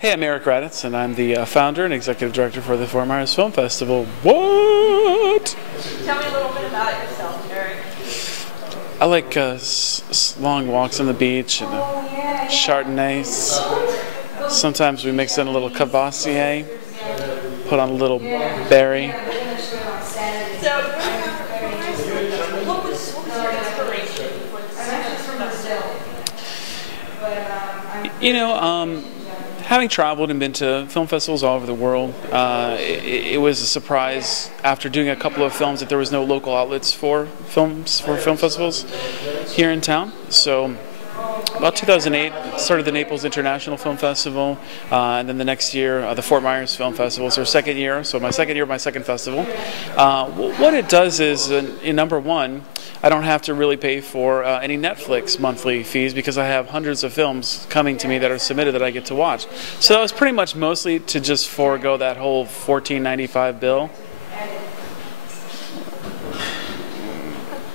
Hey, I'm Eric Raddatz, and I'm the founder and executive director for the Fort Myers Film Festival. What? Tell me a little bit about yourself, Eric. I like long walks on the beach and Chardonnays. Sometimes we mix in a little Cavassier, put on a little berry. So, what was your inspiration for this festival? You know, having traveled and been to film festivals all over the world, it was a surprise after doing a couple of films that there was no local outlets for film festivals here in town. So about 2008, started the Naples International Film Festival, and then the next year, the Fort Myers Film Festival. It's our second year, so my second year, my second festival. What it does is, in number one, I don't have to really pay for any Netflix monthly fees because I have hundreds of films coming to me that are submitted that I get to watch. So that was pretty much mostly to just forego that whole $14.95 bill.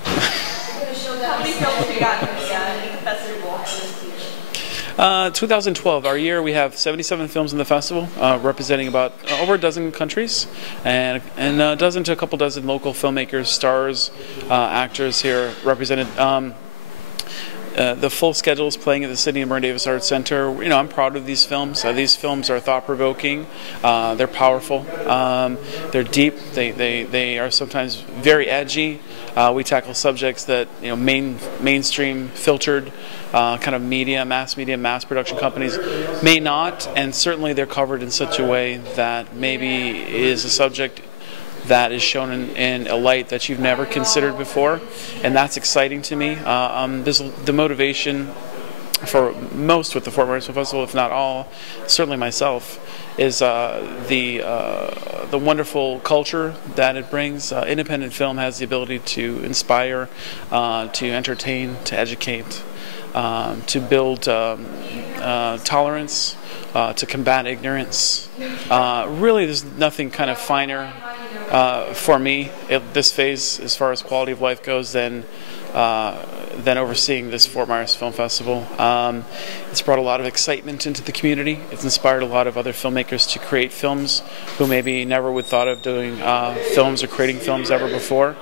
How many films have you got in the festival this year? 2012, our year, we have 77 films in the festival, representing about over a dozen countries, and a dozen to a couple dozen local filmmakers, stars, actors here represented. The full schedule is playing at the Sidney and Murray Davis Arts Center. You know, I'm proud of these films. These films are thought-provoking. They're powerful. They're deep. They are sometimes very edgy. We tackle subjects that mainstream filtered kind of mass production companies may not, and certainly they're covered in such a way that maybe is a subject that is shown in a light that you've never considered before, and that's exciting to me. The motivation for most with the Fort Myers Film Festival, if not all, certainly myself, is the wonderful culture that it brings. Independent film has the ability to inspire, to entertain, to educate, to build tolerance, to combat ignorance. Really, there's nothing kind of finer for me at this phase, as far as quality of life goes, than overseeing this Fort Myers Film Festival. It's brought a lot of excitement into the community. It's inspired a lot of other filmmakers to create films who maybe never would thought of doing films or creating films ever before.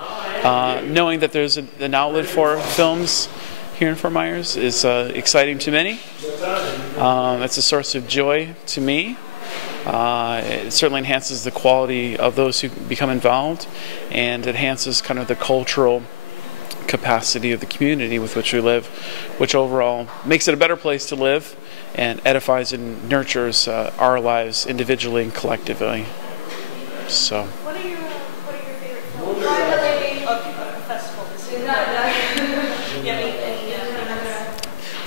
Knowing that there's an outlet for films here in Fort Myers is exciting to many. It's a source of joy to me. It certainly enhances the quality of those who become involved, and enhances kind of the cultural capacity of the community with which we live, which overall makes it a better place to live and edifies and nurtures our lives individually and collectively. So. What are your favorite films of the festival this year?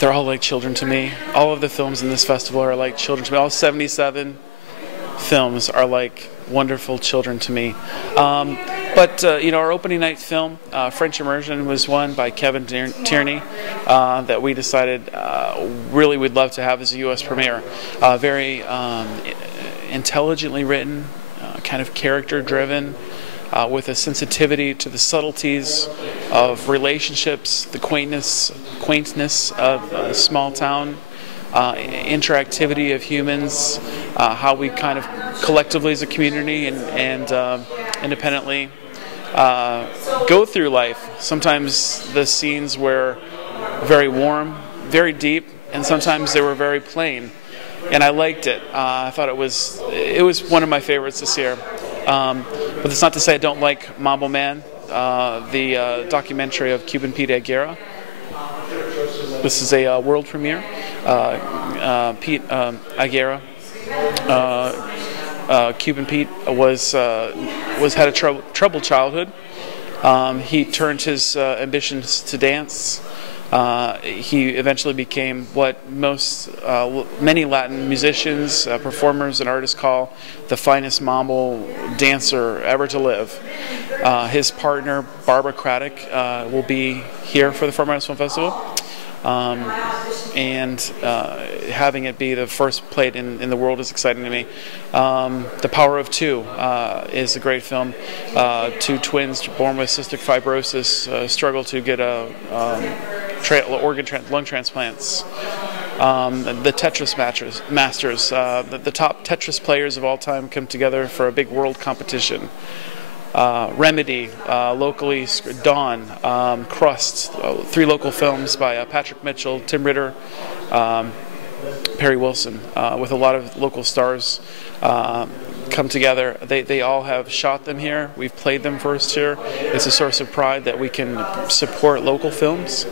They're all like children to me. All of the films in this festival are like children to me. All 77 films are like wonderful children to me. But our opening night film, French Immersion, was one by Kevin Tierney that we decided really we'd love to have as a U.S. premiere. Very intelligently written, kind of character-driven, with a sensitivity to the subtleties of relationships, the quaintness of small town, interactivity of humans, how we kind of collectively as a community and independently go through life. Sometimes the scenes were very warm, very deep, and sometimes they were very plain. And I liked it. I thought it was one of my favorites this year. But that's not to say I don't like Mambo Man, the documentary of Cuban Pete Aguirre. This is a world premiere. Pete Aguirre, Cuban Pete, had a troubled childhood. He turned his ambitions to dance. He eventually became what many Latin musicians, performers, and artists call the finest mambo dancer ever to live. His partner, Barbara Craddock, will be here for the Fort Myers Film Festival. And having it be the first played in the world is exciting to me. The Power of Two is a great film. Two twins born with cystic fibrosis struggle to get lung transplants. the Tetris masters. The top Tetris players of all time come together for a big world competition. Remedy, locally, Dawn, Crust, 3 local films by Patrick Mitchell, Tim Ritter, Perry Wilson, with a lot of local stars come together. They all have shot them here. We've played them first here. It's a source of pride that we can support local films.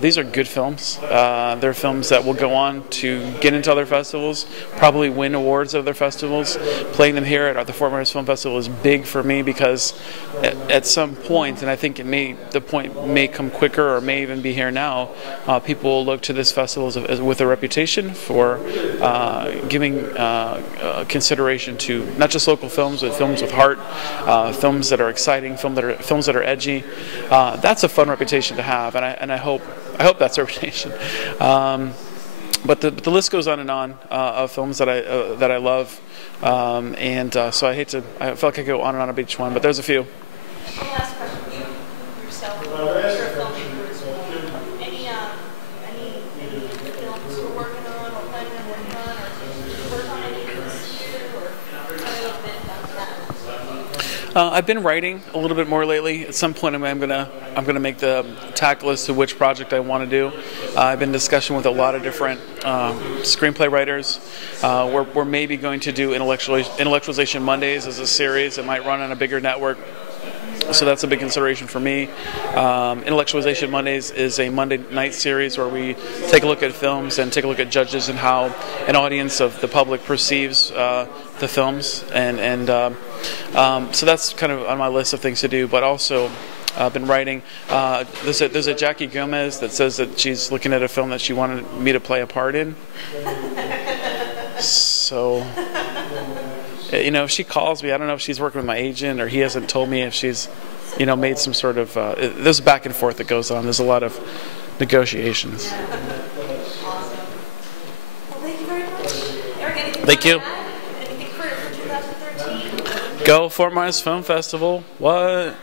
These are good films. They're films that will go on to get into other festivals, probably win awards at other festivals. Playing them here at the Fort Myers Film Festival is big for me because at some point, and I think the point may come quicker or may even be here now, people will look to this festival with a reputation for giving consideration to not just local films, but films with heart, films that are exciting, films that are edgy. That's a fun reputation to have, and I hope that's a reputation. But the list goes on and on of films that I love, so I feel like I could go on and on about each one, but there's a few. One last question for you yourself. You're a filmmaker as well. Any films you're working on or planning on working on, or work on any this year, or tell me a little bit about that? I've been writing a little bit more lately. At some point, I'm gonna make the tack list of which project I want to do. I've been in discussion with a lot of different screenplay writers. We're maybe going to do Intellectualization Mondays as a series. It might run on a bigger network. So that's a big consideration for me. Intellectualization Mondays is a Monday night series where we take a look at films and take a look at judges and how an audience of the public perceives the films. So that's kind of on my list of things to do. But also, I've been writing. There's a Jackie Gomez that says that she's looking at a film that she wanted me to play a part in. So, if she calls me, I don't know if she's working with my agent or he hasn't told me if she's, made some sort of, there's back and forth that goes on. There's a lot of negotiations. Awesome. Well, thank you very much. Eric, anything Thank you. Anything for 2013? Go Fort Myers Film Festival. What?